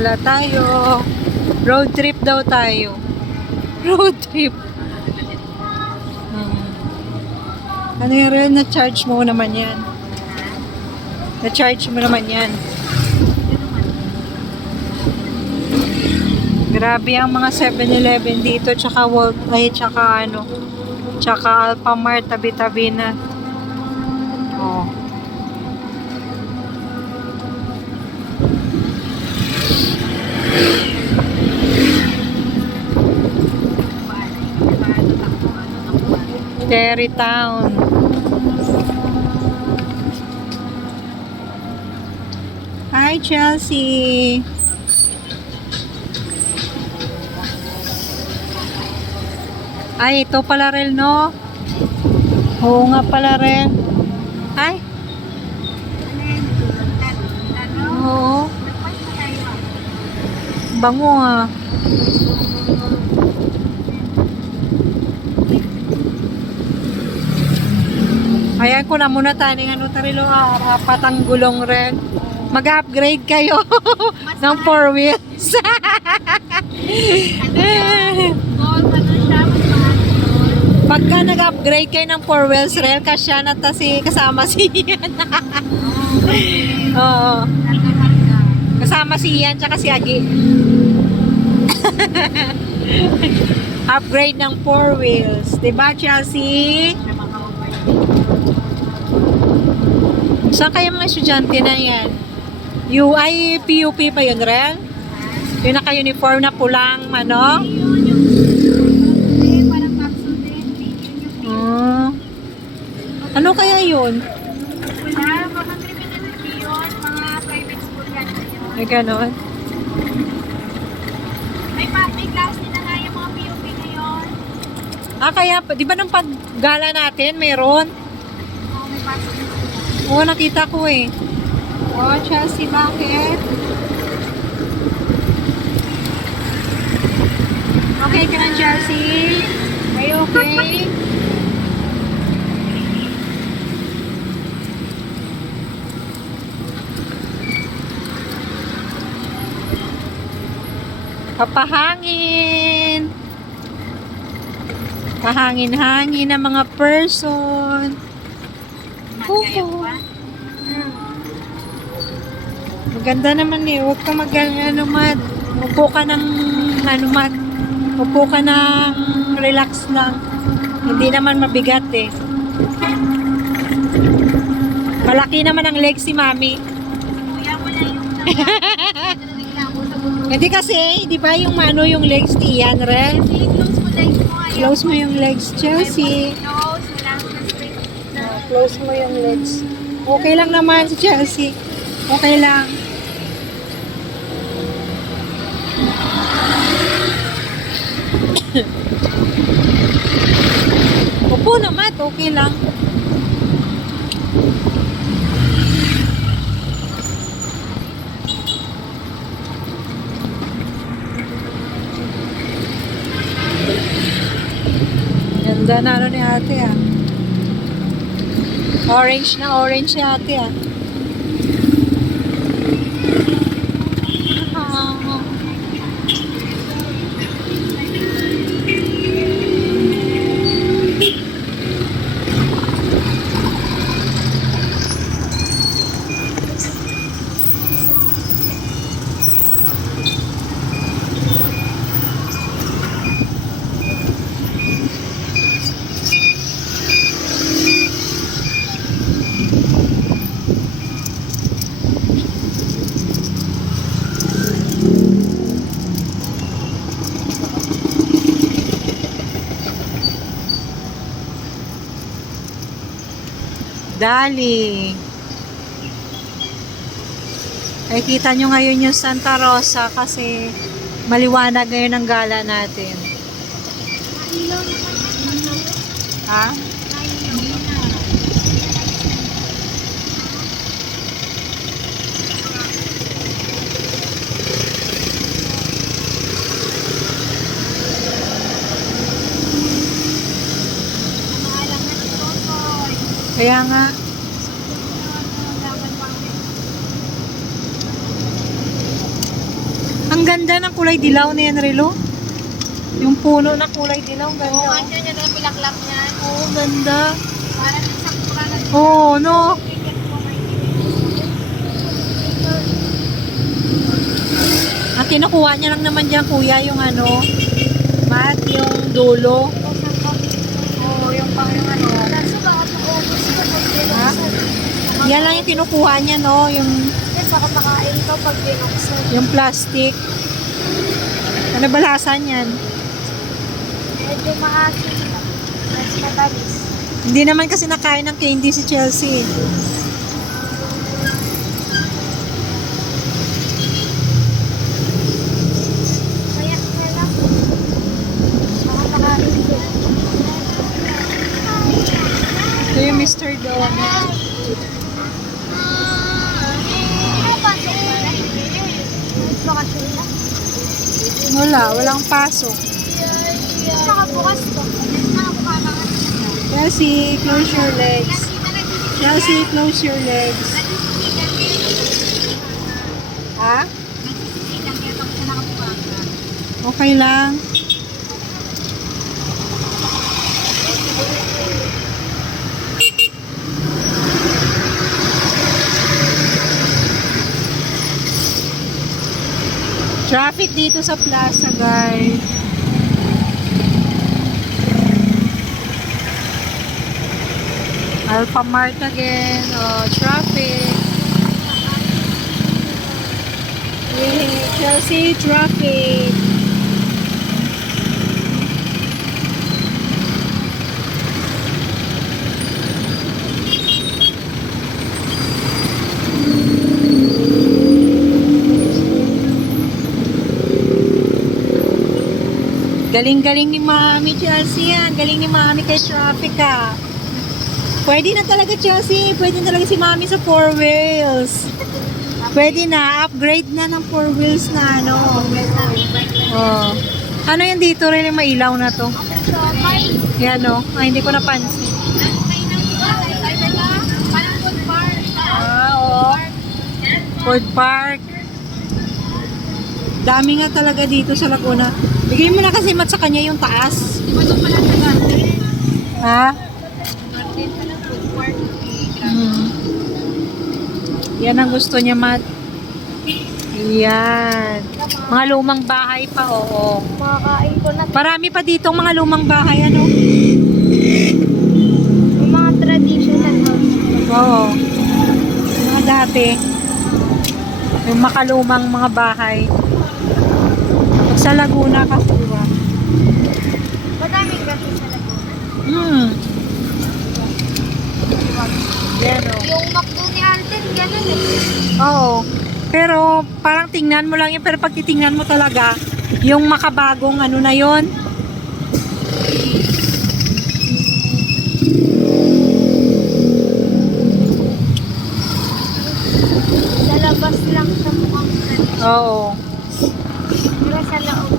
pala tayo. Road trip daw tayo. Road trip. Ano yung real? Na-charge mo naman yan. Na-charge mo naman yan. Grabe ang mga 7-Eleven dito. Tsaka tsaka ano. Tsaka Alphamart. Tabi-tabi na. Oh. Terrytown. Hi, Chelsea. Ay, ito pala rin, no? Oo nga pala rin. Ay. Oo. Bango, ah. Ayan ko na muna taning ano tarilo patang gulong rin. Mag-upgrade kayo ng 4 wheels. Pagka nag-upgrade kayo ng 4 wheels rin, kasya na kasama si Ian. Oo. Kasama si Ian tsaka si Agi. Upgrade ng 4 wheels. Diba, Chelsea? Saan kaya mga estudyante na yan? UI, PUP pa yun, Ren? Yung naka-uniform na pulang, ano? Ano kaya yun? Wala, mga criminal yun, mga private school yan yun. Ay, ganon. May class din na nga yung mga PUP ngayon. Kaya, di ba nung paggala natin, mayroon? Oo, may pasok na. Oo, nakita ko eh. Oh, Chelsea, bakit? Okay ka na, Chelsea? Are you okay? Papahangin. Pahangin-hangin ng mga person. Oo. Maganda naman eh. Huwag ka upo ka ng upo ka ng relax lang. Hindi naman mabigat eh. Malaki naman ang legs si Mami. Kuya mo na yung reklamo sa buto. Hindi kasi, di ba yung yung legs ni Ian, Ren? Close mo legs mo. Close mo yung legs, Chelsea. Close, wala na straight na. Close mo yung legs. Okay lang naman si Chelsea. Okay lang. Opo naman, okay lang. Ganda na ano ni ate ah. Orange na orange si ate ah. Dali. Ay, kita nyo ngayon yung Santa Rosa kasi maliwanag ngayon ang gala natin. Ha? Kaya nga. ganda ng kulay dilaw na yan, Relo. Yung puno na kulay dilaw, ang Oo, ganda. andyan yan ang bulaklak niyan. Oo, ganda. Para din sa kura na Oo, no. ticket po may Ang kinukuha niya lang naman dyan, kuya, yung ano, mat, yung dulo. Oo, yung pang yung ano. Kaso baka maubos ko pag Ha? Yan lang yung kinukuha niya, no, yung Baka makain ka pag binuksan. yung plastic. Ano ba lasa niyan? Medyo maasin lang. Mas matamis. Hindi naman kasi nakain ng candy si Chelsea. Kaya na lang. Baka makain ko. Ito yung Mr. Donut. Pinapasok mo na. Bakasyon na. Walang pasok. Nakabukas ko. Nakabukas ka. Chelsea, close your legs. Chelsea, close your legs. Ha? Okay lang. Traffic dito sa plaza, guys. Alphamart again. Oh, traffic. Hey, Chelsea, traffic. Galing-galing ni Mami Chelsea. Ang galing ni Mami kay traffic, ah. Pwede na talaga, Chelsea. Pwede na talaga si Mami sa 4 wheels. Pwede na. Upgrade na ng 4 wheels na ano. Oh. Ano yan dito rin yung mailaw na to? Yan o. Ay, hindi ko napansin. Parang food bar. Ah, oo. Ford Park. Dami nga talaga dito sa Laguna. Bigay mo na kasi mat sa kanya yung taas. Di ba doon pala sa garden? Ha? Garden pala food park. Hmm. Yan ang gusto niya, Mat. Yan. Mga lumang bahay pa, oo. Makakain ko na. Marami pa dito mga lumang bahay, ano? Yung mga traditional house. Oo. Mga dati. Yung makalumang mga bahay. Pag sa Laguna kasi, diba? Madaming gabi sa Laguna. Yan, o. Yung McDo ni Alden, ganun eh. Oo. Pero parang tingnan mo lang yun. Pero pag titingnan mo talaga, yung makabagong ano na yon. Sa labas lang siya mukhang ganun. Oo. Pero sa loob.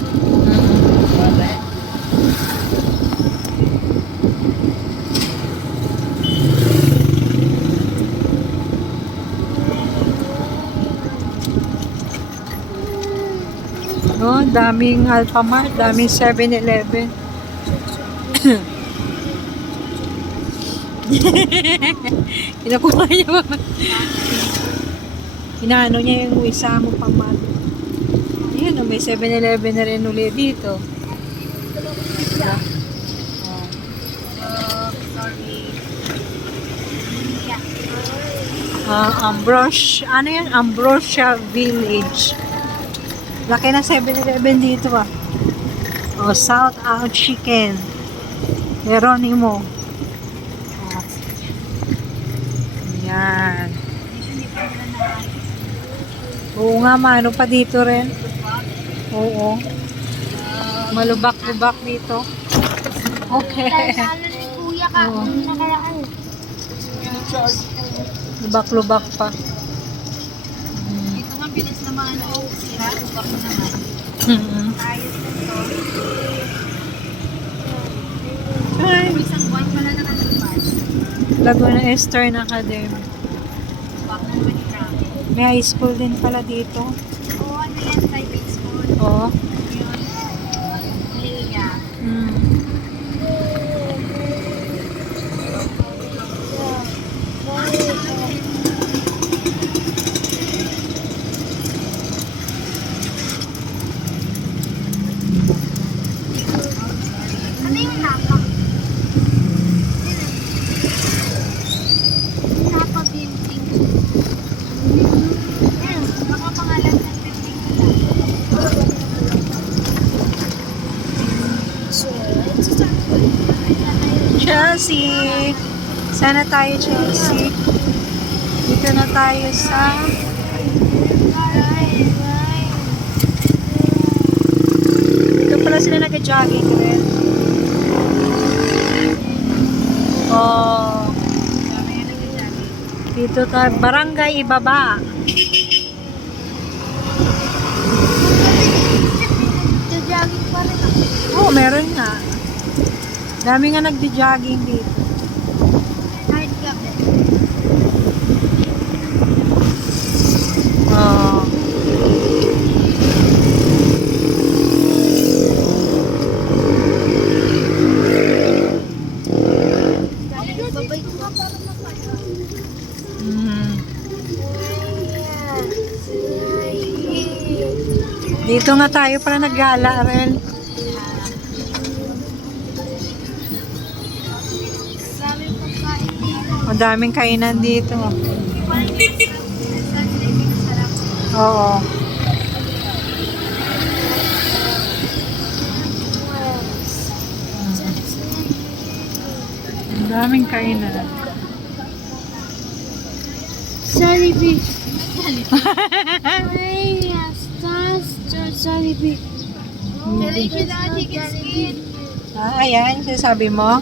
No, daming Alphamart, daming 7-Eleven. Inakuha niya ba? Inaano niya yung isa mo pang mat. Ayan, oh, may 7-Eleven na rin ulit dito. Diba? Oh. Sorry. Ano yan? Ambrosia Village. Laki na 7-Eleven dito, ah. Oh, South Out Chicken. Geronimo. Oh. Yan. Oo nga, ano pa dito rin. Oo. Malubak-lubak dito. Okay. Ano ni Kuya ka? Oo. Nakaraan. Lubak-lubak pa. Ito nga bilis naman ako. Sira. Lubak mo naman. Ayos na to. Ay, Isang buwan pala nakalipas. Laguna Eastern Academy. Lubak na naman yung traffic. May high school din pala dito. Oo, ano yan? Private school. Oo. Leia. Mm. Ano yung napa? Napa building. Baka pangalan ng building nila. Chelsea! Sana tayo, Chelsea. Dito na tayo sa... Dito pala sila nag-jogging rin. Oh. Dito tayo. Barangay Ibaba. Jogging pa rin ako. Oh, meron nga. Dami nga nagdi-jogging dito. Kahit gabi. Oh. Babay ko nga para mapano. Mm. Dito nga tayo para naggala rin. Sabi ko kain dito. Ang daming kainan dito. Parang yung sarap. Oo. Ang daming kainan. Jollibee. Ay, stars. Jollibee. Jollibee na chicken skin. Ah, ayan, sinasabi mo?